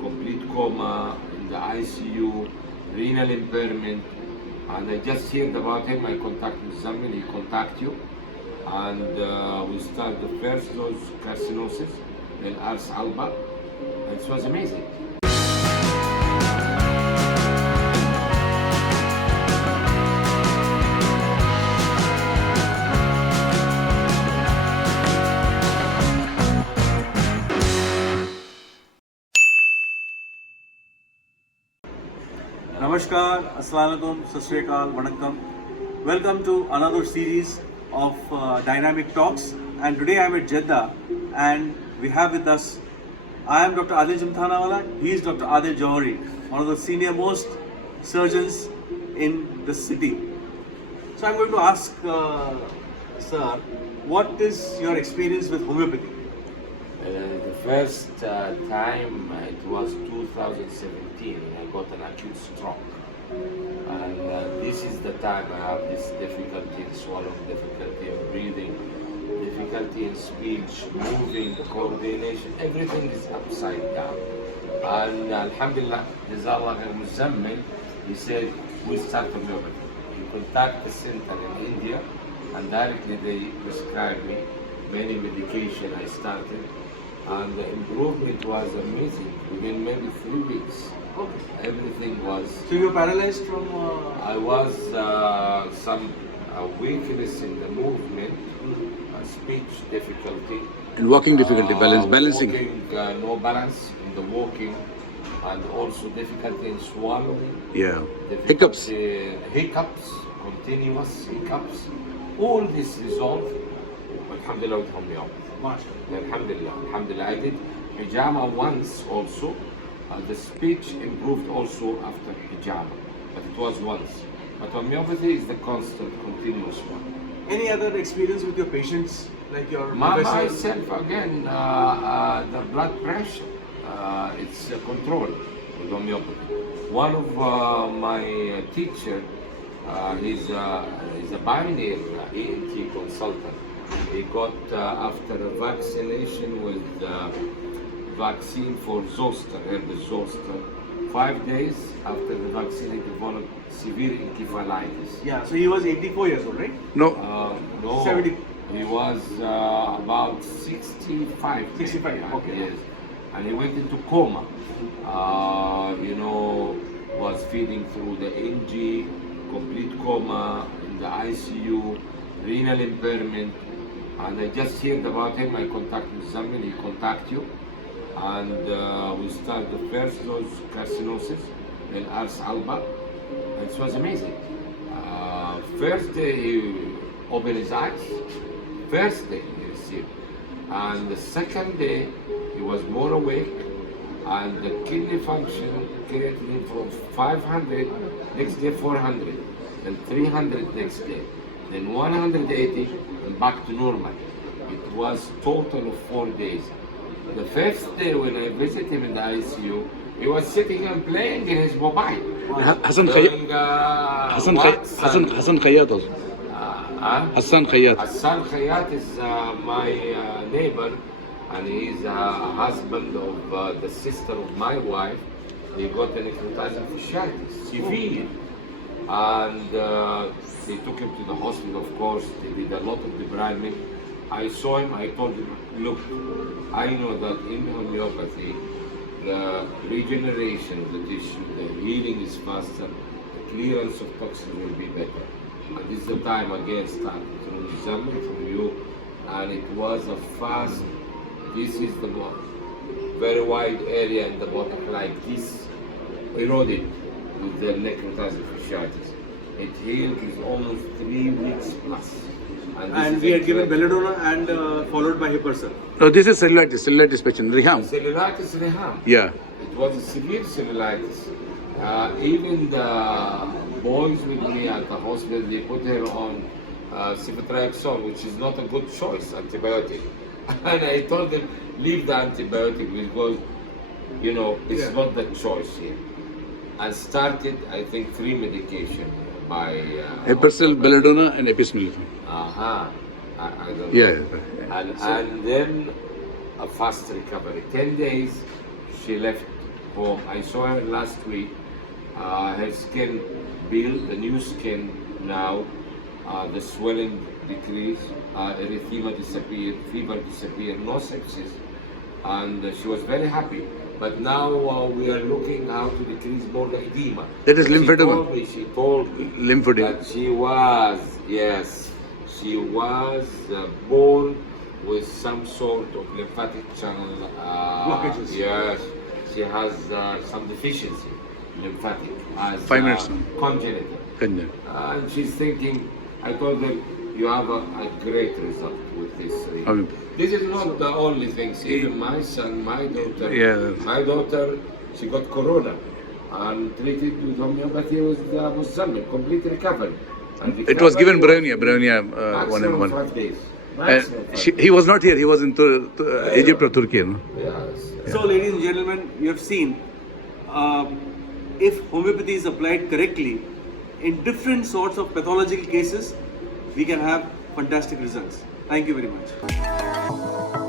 complete coma, in the ICU, renal impairment. And I just heard about him. I contacted Zamin, he contact you. And we start the first dose carcinosis in Ars Alba. It was amazing. Namaskar, Assalamualaikum, Sat Sri Akal, Vanakkam. Welcome to another series of Dynamic Talks. And today I am at Jeddah and we have with us, I am Dr Aadil Chimthanawala, he is Dr Aadil Jawri, one of the senior most surgeons in the city. So I am going to ask, sir, what is your experience with homeopathy? The first time it was 2017 and I got an acute stroke. And this is the time I have this difficulty in swallowing, difficulty in breathing, difficulty in speech, moving, coordination, everything is upside down. And Alhamdulillah, Jazallah Muzammil, he said, we start homeopathy. He contacted the center in India and directly they prescribed me many medication I started. And the improvement was amazing. Within maybe 3 weeks, everything was. So you were paralyzed from? I was some weakness in the movement, speech difficulty, and walking difficulty, balancing. Walking, no balance in the walking, and also difficulty in swallowing. Yeah. Hiccups, continuous hiccups. All this resolved. Alhamdulillah with homeopathy. Alhamdulillah, Alhamdulillah. I did hijama once also. The speech improved also after hijama, but it was once. But homeopathy is the constant, continuous one. Any other experience with your patients, like your Myself again, the blood pressure, it's controlled with homeopathy. One of my teacher, he's a pioneer ENT consultant. He got after a vaccination with vaccine for zoster, herpes zoster. 5 days after the vaccine, he developed severe encephalitis. Yeah, so he was 84 years old, right? No. No, 70. he was about 65. 65, maybe, okay. Yes, and he went into coma. Was feeding through the NG, complete coma, in the ICU, renal impairment. And I just heard about him. I contacted Zamin, he contact you. And we start the first dose carcinosis in Ars Alba. It was amazing. First day he opened his eyes. First day he received. And the second day he was more awake. And the kidney function creatinine from 500, next day 400, then 300 next day, then 180, and back to normal. It was total of 4 days. The first day when I visited him in the ICU, he was sitting and playing in his mobile. Hassan Khayyat also. Hassan Khayyat. Hassan Khayyat is my neighbor, and he's a husband of the sister of my wife. They got an necrotizing fasciitis, severe. And they took him to the hospital, of course. They did a lot of debridement. I saw him, I told him, look, I know that in homeopathy, the regeneration of the tissue, the healing is faster, the clearance of toxins will be better. And this is the time again started from Zamin, from you, and it was a fast, this is the very wide area in the bottom like this, eroded with the necrotizing fasciitis. It healed in almost 3 weeks plus. And we had given belladonna and followed by Hipercel. No, this is cellulitis patient, Riham. Cellulitis Riham. Yeah. It was a severe cellulitis. Even the boys with me at the hospital, they put her on ciprofloxacin, which is not a good choice, antibiotic. And I told them, leave the antibiotic because, it's not the choice here. And started, I think, 3 medication by... Hipercel, belladonna and epismillifen. I don't know. Yeah. And then a fast recovery. 10 days, she left home. I saw her last week. Her skin built, the new skin now. The swelling decreased, erythema disappeared, fever disappeared, no sepsis, and she was very happy. But now we are looking how to decrease more the edema. That is lymphedema. She told me Lymphedema. that she was born with some sort of lymphatic channel blockages. Yes, she has some deficiency, lymphatic, as 5 minutes. congenital. Kanya. And she's thinking, I told her, you have a great result with this. Homeopathy. This is not the only thing. Even my son, my daughter, Yeah. my daughter, she got corona and treated with homeopathy was something, complete recovery. And It was given recovery Brownia, maximum 5 days. And Maximum 5 days. he was not here. He was in Egypt or Turkey. No? Yes. So, ladies and gentlemen, you have seen if homeopathy is applied correctly in different sorts of pathological cases, we can have fantastic results. Thank you very much.